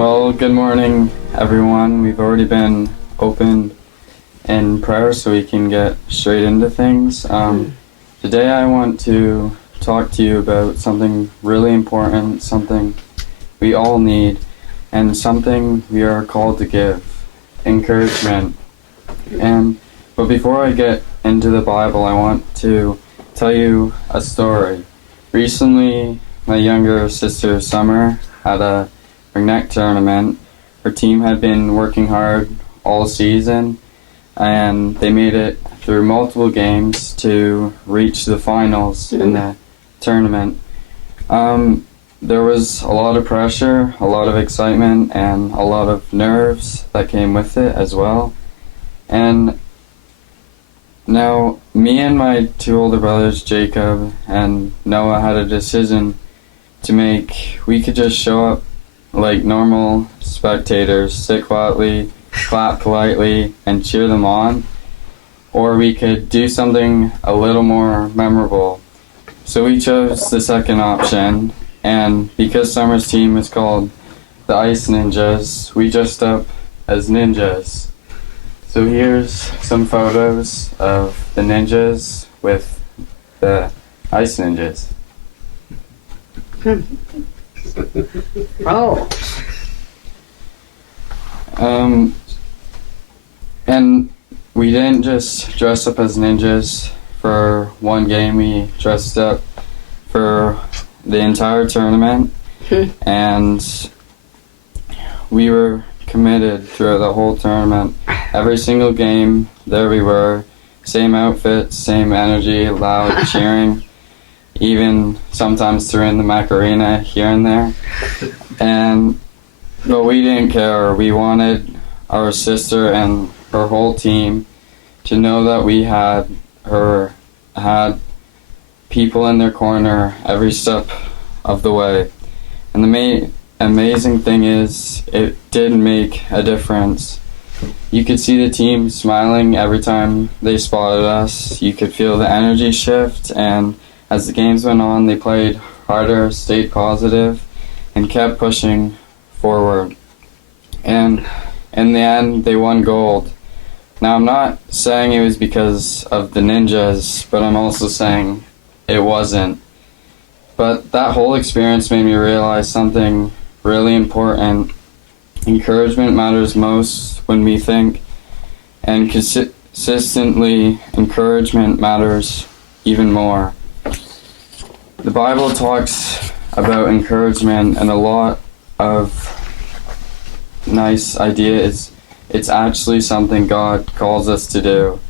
Well, good morning, everyone. We've already been opened in prayer so we can get straight into things. Today I want to talk to you about something really important, something we all need, and something we are called to give: encouragement. But before I get into the Bible, I want to tell you a story. Recently, my younger sister, Summer, had a ringneck tournament. Her team had been working hard all season, and they made it through multiple games to reach the finals in the tournament. There was a lot of pressure, a lot of excitement, and a lot of nerves that came with it as well. And now, me and my two older brothers, Jacob and Noah, had a decision to make. We could just show up like normal spectators, sit quietly, clap politely, and cheer them on, or we could do something a little more memorable. So we chose the second option, and because Summer's team is called the Ice Ninjas, we dressed up as ninjas. So here's some photos of the ninjas with the Ice Ninjas. Oh. And we didn't just dress up as ninjas for one game. We dressed up for the entire tournament, and we were committed throughout the whole tournament. Every single game, there we were, same outfits, same energy, loud cheering, even sometimes threw in the Macarena here and there. But we didn't care. We wanted our sister and her whole team to know that we had people in their corner every step of the way. And the amazing thing is, it did make a difference. You could see the team smiling every time they spotted us. You could feel the energy shift, and as the games went on, they played harder, stayed positive, and kept pushing forward. And in the end, they won gold. Now, I'm not saying it was because of the ninjas, but I'm also saying it wasn't. But that whole experience made me realize something really important. Encouragement matters most when we think, and consistently, encouragement matters even more. The Bible talks about encouragement, and a lot of nice ideas. It's actually something God calls us to do.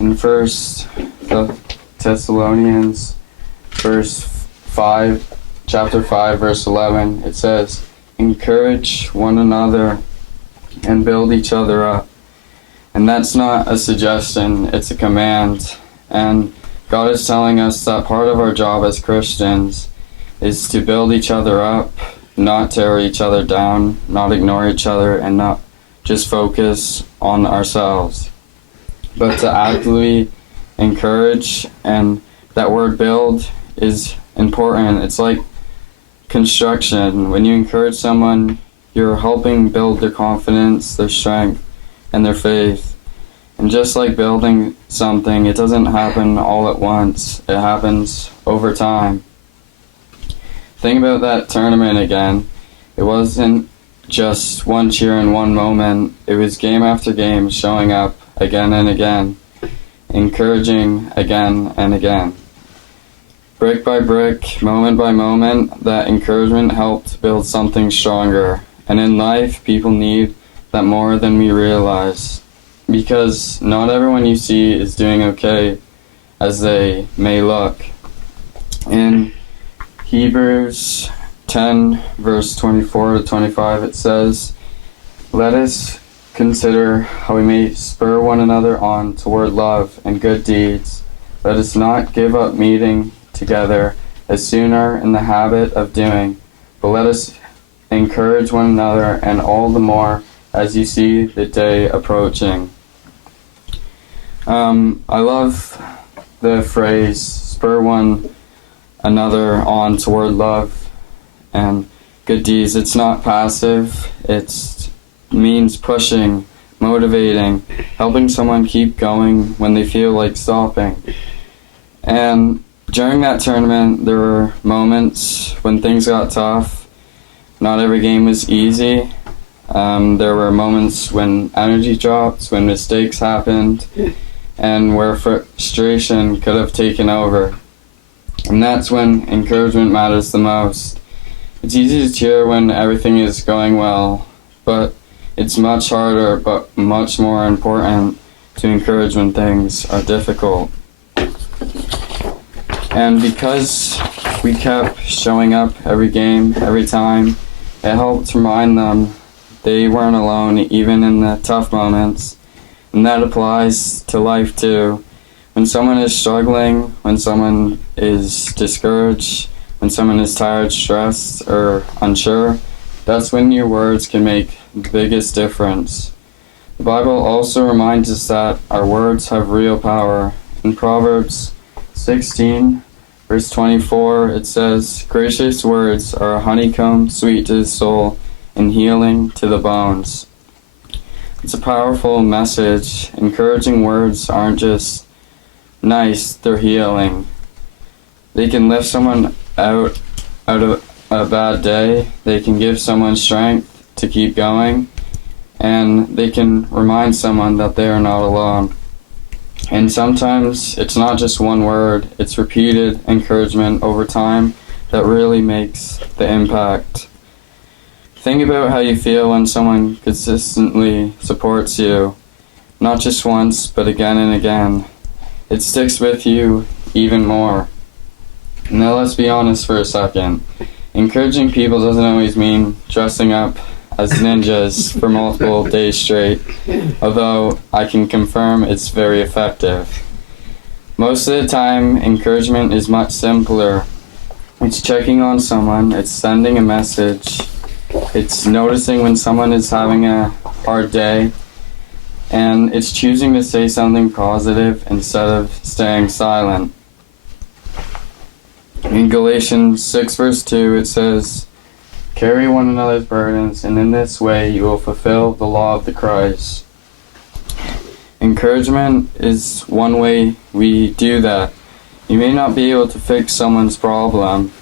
In First Thessalonians chapter 5, verse 11, it says, "Encourage one another and build each other up." And that's not a suggestion, it's a command. And God is telling us that part of our job as Christians is to build each other up, not tear each other down, not ignore each other, and not just focus on ourselves, but to actively encourage. And that word build is important. It's like construction. When you encourage someone, you're helping build their confidence, their strength, and their faith. And just like building something, it doesn't happen all at once. It happens over time. Think about that tournament again. It wasn't just one cheer in one moment. It was game after game, showing up again and again, encouraging again and again. Brick by brick, moment by moment, that encouragement helped build something stronger. And in life, people need that more than we realize. Because not everyone you see is doing okay as they may look. In Hebrews 10, verse 24 to 25, it says, "Let us consider how we may spur one another on toward love and good deeds. Let us not give up meeting together, as some are in the habit of doing, but let us encourage one another, and all the more as you see the day approaching." I love the phrase, spur one another on toward love and good deeds. It's not passive. It means pushing, motivating, helping someone keep going when they feel like stopping. And during that tournament, there were moments when things got tough. Not every game was easy. There were moments when energy dropped, when mistakes happened, and where frustration could have taken over. And that's when encouragement matters the most. It's easy to cheer when everything is going well, but it's much harder, but much more important to encourage when things are difficult. And because we kept showing up every game, every time, it helped remind them they weren't alone even in the tough moments. And that applies to life too. When someone is struggling, when someone is discouraged, when someone is tired, stressed, or unsure, that's when your words can make the biggest difference. The Bible also reminds us that our words have real power. In Proverbs 16, verse 24, it says, "Gracious words are a honeycomb, sweet to the soul, and healing to the bones." It's a powerful message. Encouraging words aren't just nice, they're healing. They can lift someone out of a bad day. They can give someone strength to keep going. And they can remind someone that they are not alone. And sometimes it's not just one word, it's repeated encouragement over time that really makes the impact. Think about how you feel when someone consistently supports you, not just once, but again and again. It sticks with you even more. Now let's be honest for a second. Encouraging people doesn't always mean dressing up as ninjas for multiple days straight, although I can confirm it's very effective. Most of the time, encouragement is much simpler. It's checking on someone, it's sending a message, it's noticing when someone is having a hard day, and it's choosing to say something positive instead of staying silent. In Galatians 6 verse 2 it says, "Carry one another's burdens, and in this way you will fulfill the law of the Christ." Encouragement is one way we do that. You may not be able to fix someone's problem.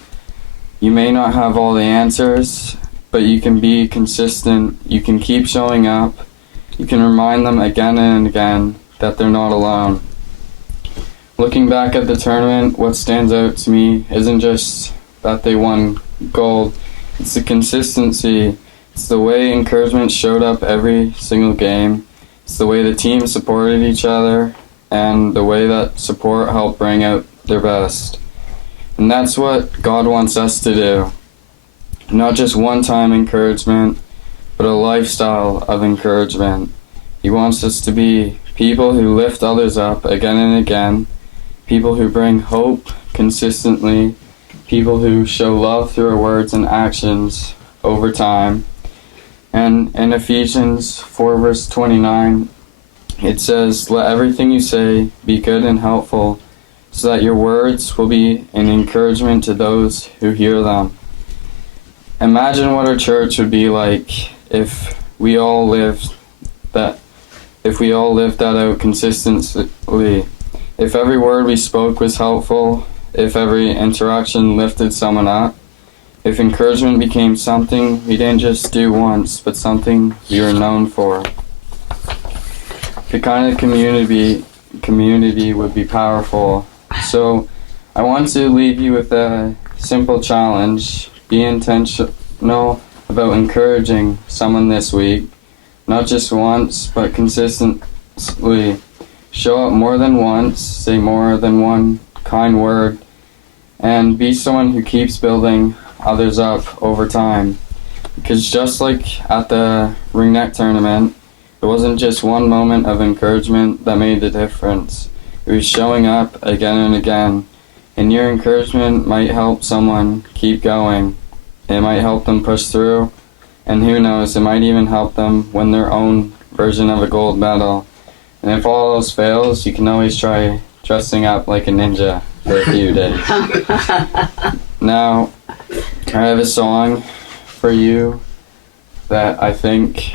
You may not have all the answers, but you can be consistent. You can keep showing up. You can remind them again and again that they're not alone. Looking back at the tournament, what stands out to me isn't just that they won gold. It's the consistency. It's the way encouragement showed up every single game. It's the way the team supported each other, and the way that support helped bring out their best. And that's what God wants us to do. Not just one-time encouragement, but a lifestyle of encouragement. He wants us to be people who lift others up again and again, people who bring hope consistently, people who show love through our words and actions over time. And in Ephesians 4 verse 29, it says, "Let everything you say be good and helpful, so that your words will be an encouragement to those who hear them." Imagine what our church would be like if we all lived that out consistently. If every word we spoke was helpful, if every interaction lifted someone up, if encouragement became something we didn't just do once, but something we were known for. The kind of community would be powerful. So I want to leave you with a simple challenge. Be intentional about encouraging someone this week, not just once, but consistently. Show up more than once, say more than one kind word, and be someone who keeps building others up over time. Because just like at the ring neck tournament, it wasn't just one moment of encouragement that made the difference. It was showing up again and again. And your encouragement might help someone keep going. It might help them push through. And who knows, it might even help them win their own version of a gold medal. And if all else fails, you can always try dressing up like a ninja for a few days. Now, I have a song for you that I think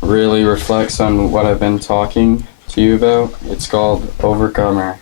really reflects on what I've been talking to you about. It's called Overcomer.